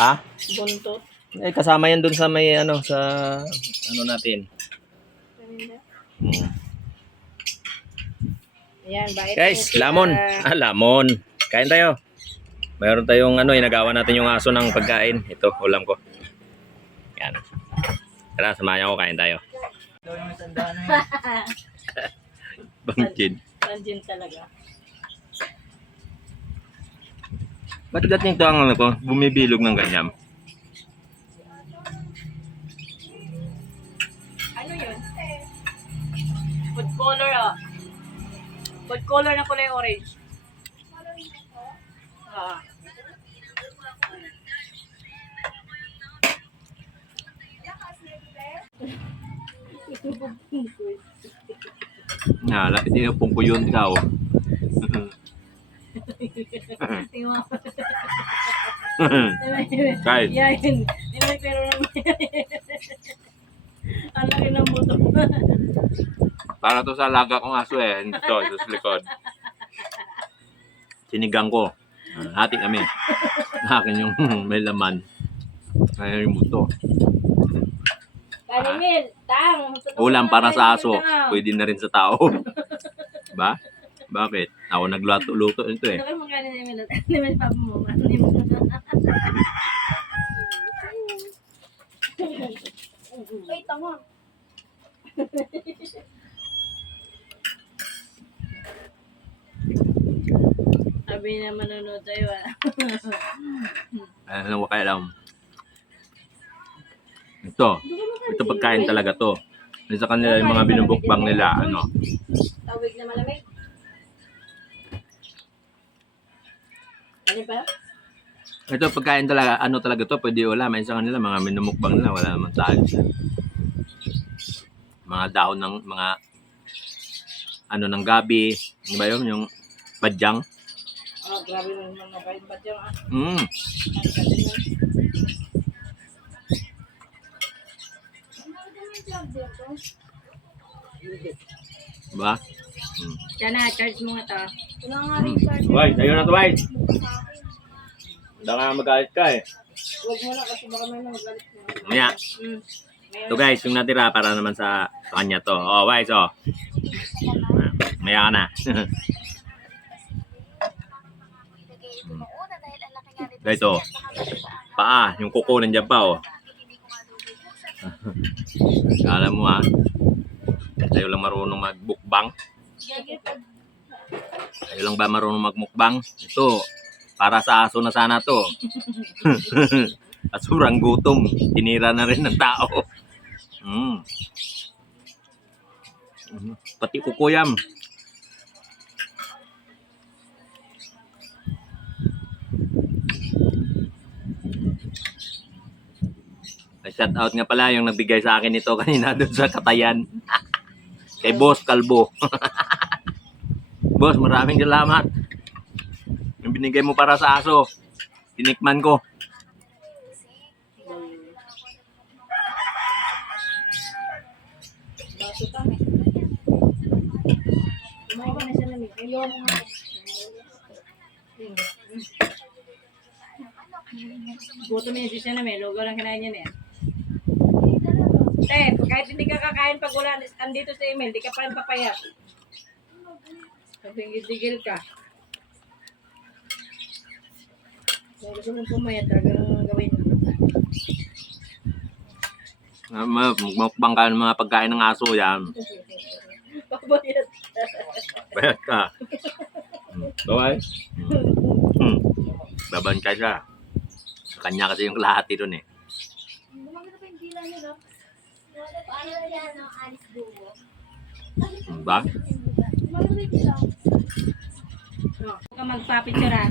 Ha? Buntot. Eh, kasama yan dun sa may ano, sa ano natin. Hmm. Ayan, bait. Guys, lamon. Lamon. Kain tayo. Mayroon tayong ano, inagawa natin yung aso ng pagkain. Ito, ulam ko. Yan. Tara, samahan ko, kain tayo. Bangkin. Panjin talaga. Ba't dating ito ang ano ko, bumibilog ng ganyan? Ano yun? Food color ah. Food color na kulay orange. Ah. Lapit din yung pungko yun, ikaw. Tingnan mo. Guys. Yan. Yan, pero naman. Ang laki ng buto. Para to sa alaga kong aso eh. Ito, sa likod. Sinigang ko. Hati kami. Akin yung may laman. Kaya yung buto. Kanimil, tang. Ulam para sa aso. Pwede na rin sa tao. Ba? Bakit? Ako nagluto-luto ito eh. Ano ka Kanimil? Kanimil pa mo. Kanimil. Ay, tama. Sabi na manonood tayo ah. Ano kaya lang. Ito pagkain talaga to. Sa kanila yung mga binubukbang nila, ano. Tawig na malamig. Ano ba? Ito pagkain talaga, ano talaga to, pwede ulam. Sa kanila, mga binumukbang nila, wala naman tayo. Mga dahon ng mga ano ng gabi, ano ba yun? Yung badyang. Oh, grabe naman mga badyang ah. Diba? Diyan na, charge mo nga to. Wala nga rin charge. Wait, tayo na to, wait. Hindi ka magalit ka eh. Huwag mo na kasi baka may magalit mo. Maya. Ito guys, yung natira para naman sa kanya to. Oh, wait, oh. Maya ka na. Guys, oh. Paa, yung kuko nandiyan pa, oh. Alam mo ha, tayo lang marunong magbukbang. Tayo lang ba marunong magmukbang? Ito, para sa aso na sana to. At sobrang gutom, tinira na rin ng tao. Pati kukuyam. Shout out nga pala yung nagbigay sa akin ito kanina doon sa Katayan. Kay Boss Kalbo. Boss, maraming salamat. Yung binigay mo para sa aso, tinikman ko. Baso kami. Kumain ka na siya lamig. Ayun. Gutom yun siya na may lugaw lang kinain niya na yan. Kahit hindi ka kakain pag wala andito sa email, di ka pa papayat. Tigil ka. Kung gusto mong pumayat, talagang gawin mo. Magmukbang ka ng mga pagkain ng aso yan. Papayat. Bayat ka. Bawal? Baban ka siya. Sa kanya kasi yung lahat ito eh. Ba? Huwag ka magpapicture ha.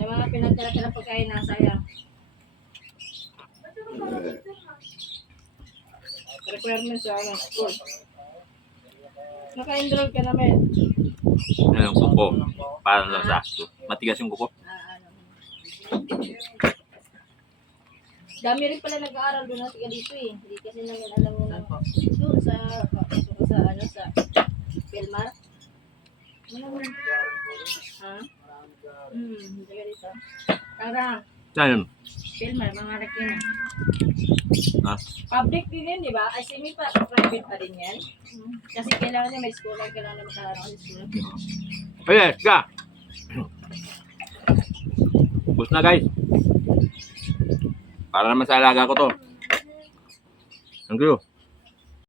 Yung mga pinagtala-tala pagkain na sayang. Requirements sa school. Naka-enroll ka namin. Ano yung kuko? Para lang sa aso. Matigas yung kuko. Dami rin pala nag-aaral doon natin dito eh. Hindi kasi namin alam mo doon sa Pelmar. Ano mo? Ha? Hindi ka dito. Tara. Saan yun? Pilmar, manganak yun. Ha? Public din yan, di ba? Ay, semi pa, private pa rin yan. Kasi kailangan niya may school, kailangan niya makaharap sa school. Yes, ka! Bus na guys. Para naman sa alaga ko to. Thank you.